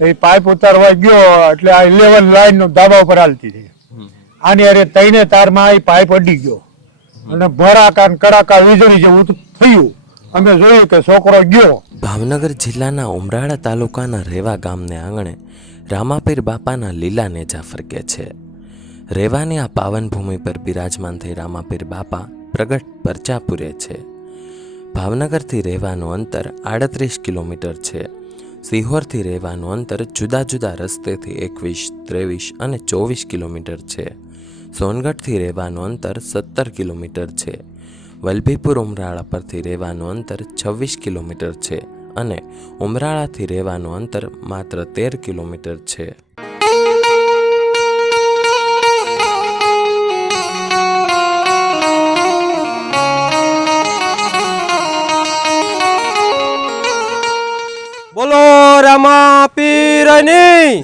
એ pipe ઉતારવા ગયો એટલે આ ઇલેવન લાઈન ધાબા ઉપર હાલતી હતી આની અરે તઈને તારમાં એ પાઇપ અડી ગયો. અને ભરાકા કડાકા વીજળી જેવું થયું. અમે જોયું કે છોકરો ગયો. ભાવનગર જિલ્લાના ઉમરાળા તાલુકાના રેવા ગામને આંગણે રામાપીર બાપાના લીલા નેજા ફરકે છે. રેવાની આ પાવન ભૂમિ પર બિરાજમાન થઈ રામાપીર બાપા પ્રગટ પરચા પૂરે છે. ભાવનગરથી રહેવાનું અંતર આડત્રીસ કિલોમીટર છે. સિહોરથી રહેવાનું અંતર જુદા જુદા રસ્તેથી એકવીસ, ત્રેવીસ અને ચોવીસ કિલોમીટર છે. સોનગઢથી રહેવાનું અંતર સત્તર કિલોમીટર છે. વલભીપુર ઉમરાળા પરથી રહેવાનું અંતર છવ્વીસ કિલોમીટર છે અને ઉમરાળાથી રહેવાનું અંતર માત્ર તેર કિલોમીટર છે. પીરની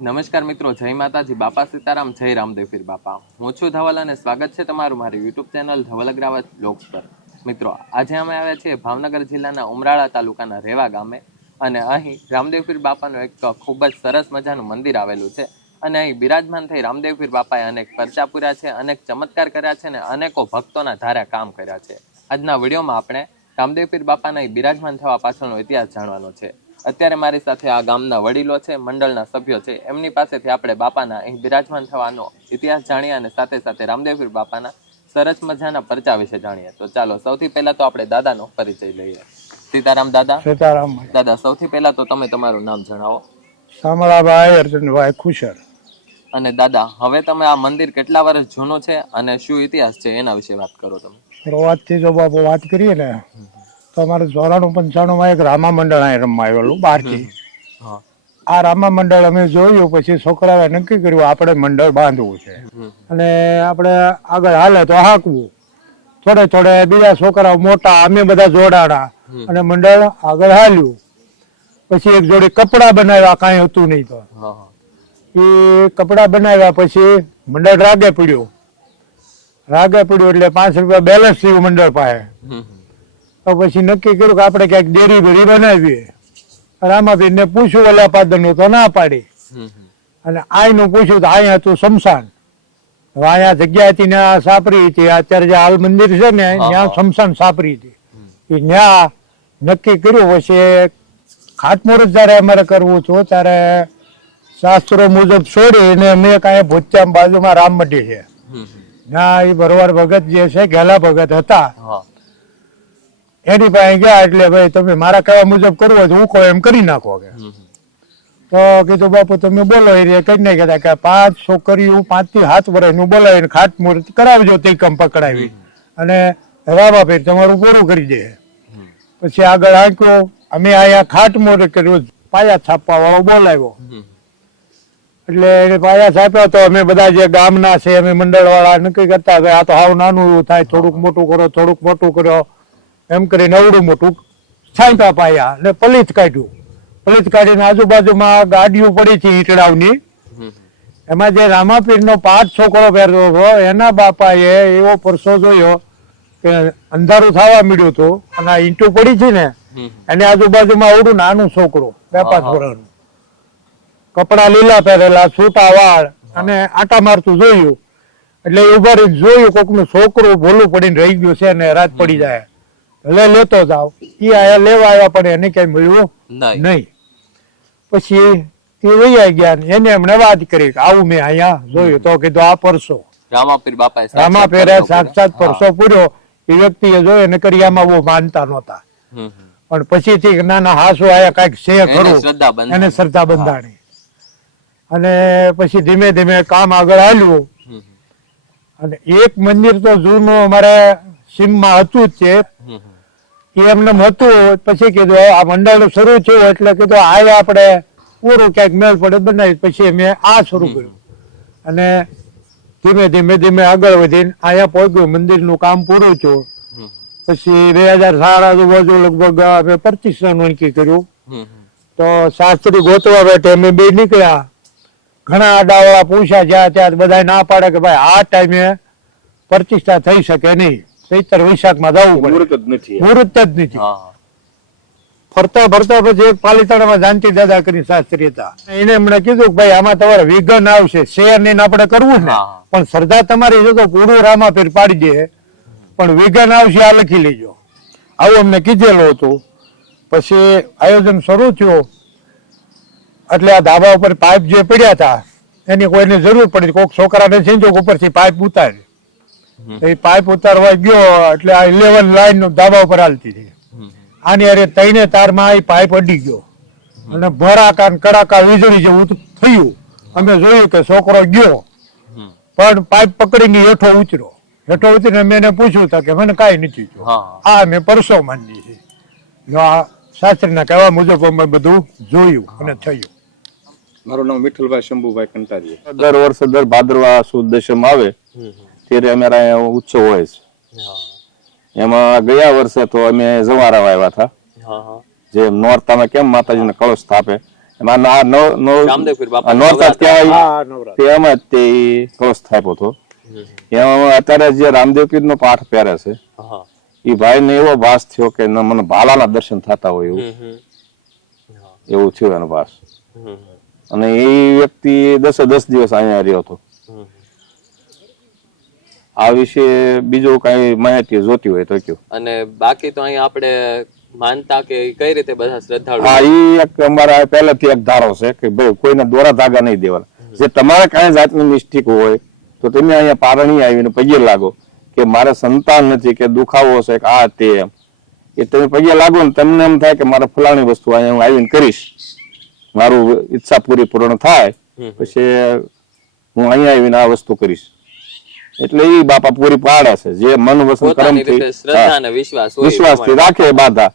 નમસ્કાર મિત્રો જય માતાજી. બાપા સીતારામ જય રામદેવ પીર બાપા. હું છું ધવલ અને સ્વાગત છે તમારું મારી YouTube channel Dhaval Agravat blogs પર. મિત્રો આજે અમે આવ્યા છીએ ભાવનગર જિલ્લાના ઉમરાળા તાલુકાના રેવા ગામે અને અહીં રામદેવ પીર બાપાનું એક ખૂબ જ સરસ મજાનું મંદિર આવેલું છે અને અહીં બિરાજમાન થઈ રામદેવ પીર બાપાએ અનેક પરચા પૂર્યા છે અનેક ચમત્કાર કર્યા છે અને અનેકો ભક્તોના ધારા કામ કર્યા છે. આજના વિડીયોમાં આપણે રામદેવ પીર બાપાના બિરાજમાન થવા પાછળનો ઇતિહાસ જાણવાનો છે. અત્યારે મારી સાથે આ ગામના વડીલો છે મંડળના સભ્યો છે. એમની પાસેથી આપણે બાપાના અહીં બિરાજમાન થવાનો ઇતિહાસ જાણીએ અને સાથે સાથે રામદેવપીર બાપાના સરસ મજાના પરચા વિશે જાણીએ. તો ચાલો સૌથી પહેલા તો આપણે દાદાનો પરિચય લઈએ. સીતારામ દાદા. સીતારામ. દાદા સૌથી પહેલા તો તમે તમારું નામ જણાવો. શામળાભાઈ અર્જુનભાઈ ખુશર. અને દાદા હવે તમે આ મંદિર કેટલા વર્ષ જૂનું છે અને શું ઇતિહાસ છે એના વિશે વાત કરો તમે. શરૂઆતથી જો બાપુ વાત કરીએ ને તો અમારે ચોરાણું પંચાણુંમાં એક રામા મંડળ અહીં રમવા આવેલું બહારથી. આ રામા મંડળ અમે જોયું પછી છોકરાએ નક્કી કર્યું આપણે મંડળ બાંધવું છે. અને આપણે આગળ હાલે તો હાંકવું. થોડે થોડે બીજા છોકરાઓ મોટા અમે બધા જોડાણા. અને મંડળ આગળ હાલ્યું. પછી એક જોડે કપડા બનાવ્યા કાંઈ હતું નહીં તો. એ કપડા બનાવ્યા પછી મંડળ રાગે પડ્યું. રાગે પડ્યું એટલે પાંચ રૂપિયા બેલેન્સ થયું મંડળ પાસે. તો પછી નક્કી કર્યું કે આપણે ક્યાંક ડેરી ભરી બનાવીએ. રામાબીન ને પૂછ્યું ઓલા પાદરનું તો ના પાડી. અને આયનું પૂછ્યું તો અહીંયા હતું શમશાન. અહીંયા જગ્યા હતી ને સાપરી હતી. અત્યારે જે હાલ મંદિર છે ને ત્યાં શમશાન સાપરી હતી. એ ત્યાં નક્કી કર્યું. પછી ખાતમુહૂર્ત જયારે અમારે કરવું છું ત્યારે શાસ્ત્રો મુજબ છોડીને મેં કાંઈ ભૂતચામ બાજુમાં રામ મંદિર છે હમ. એ ભરવાડ ભગત જે છે ગેલા ભગત હતા. એની પાસે ગયા એટલે ભાઈ તમે મારા કહેવા મુજબ કરવું હોય તો હું કહો એમ કરી નાખો કે. તો કીધું બાપુ તમે બોલો એ કઈ કરી નાખ્યા કે પાંચ છોકરીઓ પાંચથી સાત વર્ષનું બોલાવીને ખાટ મુહૂર્ત કરાવજો તે કમ પકડાવી. અને રાબા ફેર તમારું પૂરું કરી દે. પછી આગળ આંક્યો અમે અહીંયા ખાટ મુહૂર્ત કર્યું પાયા છાપવા વાળો બોલાવ્યો. એટલે એને પાયા છાપ્યા તો અમે બધા જે ગામના છે અમે મંડળ વાળા નક્કી કરતા કે આ તો હાવ નાનું એવું થાય થોડુંક મોટું કરો થોડુંક મોટું કરો. એમ કરીને અવડું મોટું છાંટા પાયા ને પલીત કાઢ્યું. પલિત કાઢીને આજુબાજુમાં ગાડીઓ પડી હતી ઈટડાવની એમાં જે રામાપીરનો પાંચ છોકરો પહેરતો હતો એના બાપાએ એવો પરસો જોયો કે અંધારું થવા મળ્યું હતું અને આ ઈંટું પડી છે ને. એની આજુબાજુમાં આવડું નાનું છોકરો બે પાંચ વર્ષનું. કપડા લીલા પહેરેલા છૂટા વાળ અને આટા મારતું જોયું. એટલે ઊભા રહીને જોયું કોકનું છોકરું ભોલું પડીને રહી ગયું છે ને રાત પડી જાય. એટલે લેતો જાવ એ આયા લેવા આવ્યા પણ એને કઈ મળ્યું નહીં. પછી તે વૈયા ગયા એને એમણે વાત કરી કે આવું મેં અહીંયા જોયું. તો કીધું આ પરસો. રામાપીર રામા સાક્ષાત પરસો પૂર્યો. એ વ્યક્તિ એ વ્યક્તિએ જોયો ને કરિયામાં બહુ માનતા નહોતા. પણ પછીથી કે ના ના હાસુ આયા કંઈક છે એને ખરું એને શ્રદ્ધા બંધાણી. અને પછી ધીમે ધીમે કામ આગળ હમ. અને એક મંદિર તો જૂનું અમારે સીમમાં હતું જ છે. એ એમને હતું પછી કીધું આ મંડળ શરૂ થયું. એટલે કીધું આ આપણે પૂરું ક્યાંક મેળ પડે બનાવી. પછી મેં આ શરૂ કર્યું. અને ધીમે ધીમે ધીમે આગળ વધીને અહીંયા પહોંચ્યું મંદિરનું કામ પૂરું થયું. પછી બે હજાર સાડા આજુબાજુ લગભગ અમે પ્રતિષ્ઠાનું નક્કી કર્યું. તો શાસ્ત્રી ગોતવા બેઠે અમે બે નીકળ્યા. ઘણા આડાવાળા પૂછ્યા જ્યાં ત્યાં બધા ના પાડે કે ભાઈ આ ટાઈમે પ્રતિષ્ઠા થઈ શકે નહીં. ચૈતર વૈશાખમાં જવું પડે. મુહૂર્ત જ નથી. ફરતા ફરતા પછી એક પાલિતાણામાં જાનકી દાદા કરી શાસ્ત્રી હતા. એને એમણે કીધું કે ભાઈ આમાં તમારે વિઘન આવશે. શેર ને આપણે કરવું ને. પણ શ્રદ્ધા તમારી જો તો પૂરું રામા ફેર પાડી દે. પણ વિઘન આવશે આ લખી લેજો. આવું અમને કીધેલું હતું. પછી આયોજન શરૂ થયું. એટલે આ ધાબા ઉપર પાઇપ જે પડ્યા હતા એની કોઈને જરૂર પડી કોઈક છોકરાને સંજોગ ઉપરથી પાઇપ ઉતારી એ પાઇપ ઉતારવા ગયો એટલે આ ઇલેવન લાઈન ધાબા ઉપર હાલતી હતી આની અરે તઈને તારમાં એ પાઇપ અડી ગયો. અને ભરાકા કડાકા વીજળી જેવું થયું. અમે જોયું કે છોકરો ગયો. પણ પાઇપ પકડીને હેઠો ઉતર્યો. હેઠો ઉતરીને મેં એને પૂછ્યું તા કે મને કાંઈ નથી હા. આ મેં પરસો માની છે. જો આ શાસ્ત્રીના કહેવા મુજબ અમે બધું જોયું અને થયું. મારું નામ વિઠ્ઠલભાઈ શંભુભાઈ કંટારીયા દર વર્ષે દર ભાદરવા સુદ દશમ આવે ત્યારે અમારા અહીંયા ઉત્સવ હોય છે. એમાં ગયા વર્ષે તો અમે જવારા આવ્યા હતા. જે નોરતામાં કેમ માતાજીને કળશ સ્થાપે? એમાં આ નોરતા નવરાત્રા. ત્યાં જ તે કળશ સ્થાપ્યો હતો. એમાં અત્યારે જે રામદેવપીર નો પાઠ પહેરે છે એ ભાઈ ને એવો ભાસ થયો કે મને ભાલાના દર્શન થતા હોય એવું. એવું થયું એનો ભાસ અને એ વ્યક્તિ દસે દસ દિવસ અહીંયા રહ્યો હતો. આ વિશે બીજું કઈ માહિતી જોતી હોય તો કયો. અને બાકી તો અહીંયા આપણે માનતા કે કઈ રીતે બધા શ્રદ્ધાળુ હા એ એક અમારા પહેલેથી એક ધારો છે કે ભાઈ કોઈને દોરા ધાગા નહીં દેવાના. જે તમારે કઈ જાતની મિસ્ટેક હોય તો તમે અહીંયા પારણી આવીને પગે લાગો કે મારે સંતાન નથી કે દુખાવો છે કે આ તે એમ. એ તમે પગે લાગો ને તમને એમ થાય કે મારે ફલાણી વસ્તુ અહીંયા હું આવીને કરીશ. મારું ઈચ્છા પૂરી પૂર્ણ થાય પછી હું અહીંયા આવીને આ વસ્તુ કરીશ. એટલે એ બાપા પૂરી પાડે છે જે મન વસન કર્મ અને વિશ્વાસ પ્રમાણે. રાખે બાધા.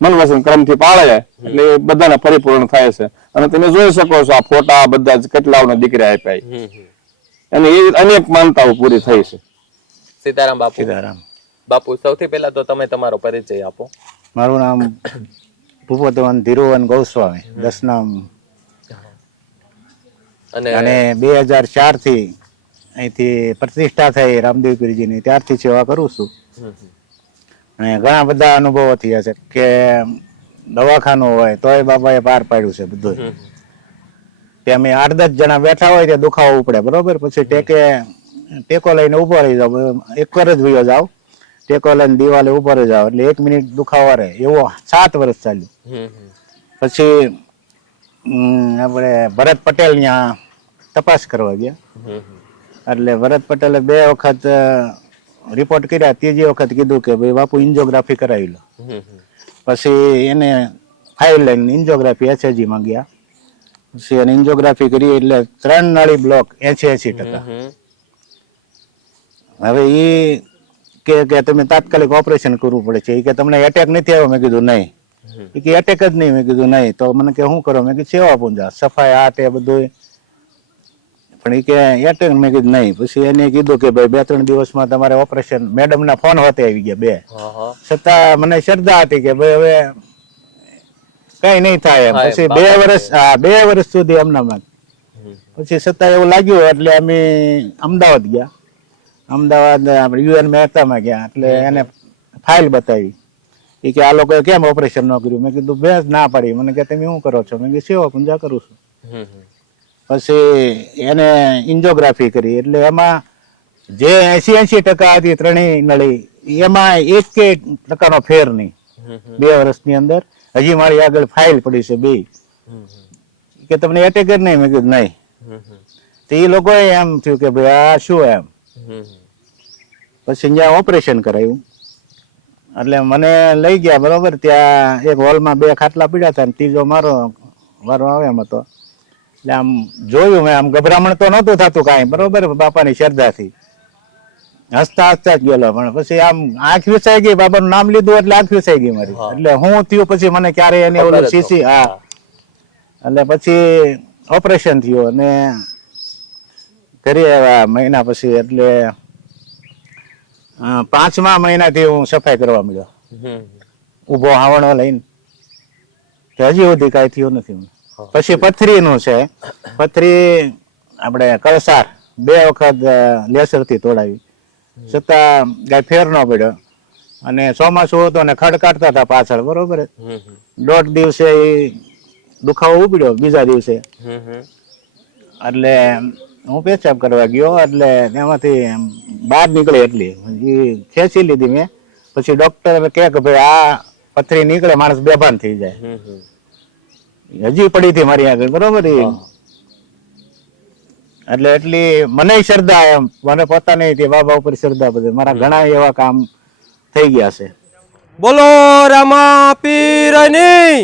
મન વસન ક્રમથી પાળે એટલે એ બધાને પરિપૂર્ણ થાય છે. અને તમે જોઈ શકો છો આ ફોટા બધા કેટલાઓને દીકરા આપ્યા. અને એ અનેક માનતાઓ પૂરી થઈ છે. સીતારામ બાપુ. સીતારામ. બાપુ સૌથી પહેલા તો તમે તમારો પરિચય આપો. મારું નામ ભૂપતવન ધીરુવન ગોસ્વામી દસનામ. અને બે હજાર ચારથી અહીંથી પ્રતિષ્ઠા થઈ રામદેવપીરજીની ત્યારથી સેવા કરું છું. અને ઘણા બધા અનુભવો થયા છે કે દવાખાનું હોય તોય બાબાએ પાર પાડ્યું છે બધું ત્યાં અમે આઠ દસ જણા બેઠા હોય ત્યાં દુખાવો ઉપડે બરોબર? પછી ટેકે ટેકો લઈને ઊભો રહી જાવ એક જ વયો જાવ ટેકો લઈને દિવાલે ઉપર જ આવે એટલે એક મિનિટ દુખાવા રહે. એવો સાત વર્ષ ચાલ્યું. પછી આપણે ભરત પટેલ ત્યાં તપાસ કરવા ગયા. એટલે ભરત પટેલે બે વખત રિપોર્ટ કર્યા. ત્રીજી વખત કીધું કે ભાઈ બાપુ ઇન્જિયોગ્રાફી કરાવી લો. પછી એને ફાઇલ લઈને ઇન્જિયોગ્રાફી એચએજી માં ગયા. પછી એને ઇન્જિયોગ્રાફી કરી એટલે ત્રણ નાળી બ્લોક એસી એસી ટકા. હવે એ કે કે તમે તાત્કાલિક ઓપરેશન કરવું પડે છે. કે તમને એટેક નથી આવ્યો? મેં કીધું નહીં. કે એટેક જ નહીં. મેં કીધું નહીં. તો મને કે શું કરો? મેં કીધું સેવા પૂંજા સફાઈ આ તે બધું પણ એ કે એટેક મેં કીધું નહીં. પછી એને કીધું કે ભાઈ બે ત્રણ દિવસમાં તમારે ઓપરેશન મેડમ ના ફોન હોતે આવી ગયા બે. છતાં મને શ્રદ્ધા હતી કે ભાઈ હવે કઈ નહીં થાય. એમ પછી બે વર્ષ બે વર્ષ સુધી અમદાવાદ. પછી છતાં એવું લાગ્યું એટલે અમે અમદાવાદ ગયા. અમદાવાદ આપણે યુએન મહેતામાં ગયા એટલે એને ફાઇલ બતાવી. એ કે આ લોકોએ કેમ ઓપરેશન ન કર્યું? મેં કીધું ભેંસ ના પાડી. મને કે તમે શું કરો છો? મેં કીધું સેવા પૂજા કરું છું. પછી એને ઇન્જોગ્રાફી કરી. એટલે એમાં જે એસી એસી ટકા હતી ત્રણેય નળી એમાં એક કે ટકાનો ફેર નહીં. બે વર્ષની અંદર. હજી મારી આગળ ફાઇલ પડી છે બે. કે તમને એટેક જ નહીં? મેં કીધું નહીં. તો એ લોકોએ એમ થયું કે ભાઈ આ શું એમ? પછી અહીંયા ઓપરેશન કરાયું. એટલે મને લઈ ગયા બરોબર? ત્યાં એક હોલમાં બે ખાટલા પીડ્યા હતા ત્રીજો મારો વારો આવે એમ હતો. એટલે આમ જોયું મેં આમ ગભરામણ તો નહોતું થતું કાંઈ બરોબર? બાપાની શ્રદ્ધાથી. હસતા હસતા જ ગયેલો પણ પછી આમ આંખ વિસાઈ ગઈ બાબાનું નામ લીધું એટલે આંખ વિસાઈ ગઈ મારી. એટલે હું થયું પછી મને ક્યારે એની ઓલું સીસી હા. એટલે પછી ઓપરેશન થયું અને ઘરે આવ્યા મહિના પછી એટલે પાંચમા મહિનાથી હું સફાઈ કરવા મળ્યો ઊભો ઊભો હાવણો લઈને. હજી સુધી કાંઈ થયું નથી પછી પછી પથરીનું છે. પથરી આપણે કળસાર બે વખત લેસરથી તોડાવી. છતાં કાંઈ ફેર ન પડ્યો. અને ચોમાસું હતું ને ખડ કાઢતા હતા પાછળ બરોબર દોઢ દિવસે દુખાવો ઉપડ્યો બીજા દિવસે. એટલે હું પેશાબ કરવા ગયો એટલે એમાંથી બહાર નીકળે એટલી. એ ખેંચી લીધી મેં. પછી ડોક્ટર કહે કે ભાઈ આ પથરી નીકળે માણસ બેભાન થઈ જાય. હજી પડી હતી મારી આગળ બરોબર એટલે એટલી મને શ્રદ્ધા એમ. મને પોતાની હતી બાબા ઉપર શ્રદ્ધા બધી. મારા ઘણા એવા કામ થઈ ગયા છે. બોલો રામા પીરની